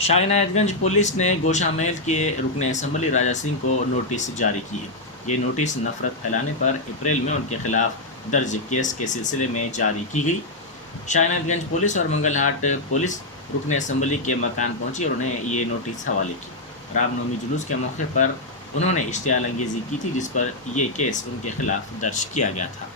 शाहनायतगंज police ने गोशामेल के रुकन असम्बली राजा सिंह को नोटिस जारी किए। ये नोटिस नफरत फैलाने पर अप्रैल में उनके खिलाफ दर्ज केस के सिलसिले में जारी की गई। शाहनायतगंज पुलिस और मंगलहाट पुलिस रुकन असम्बली के मकान पहुंची और उन्हें ये नोटिस हवाले की। रामनवमी जुलूस के मौके पर उन्होंने इश्तियाल अंगेज़ी की थी, जिस पर यह केस उनके खिलाफ दर्ज किया गया था।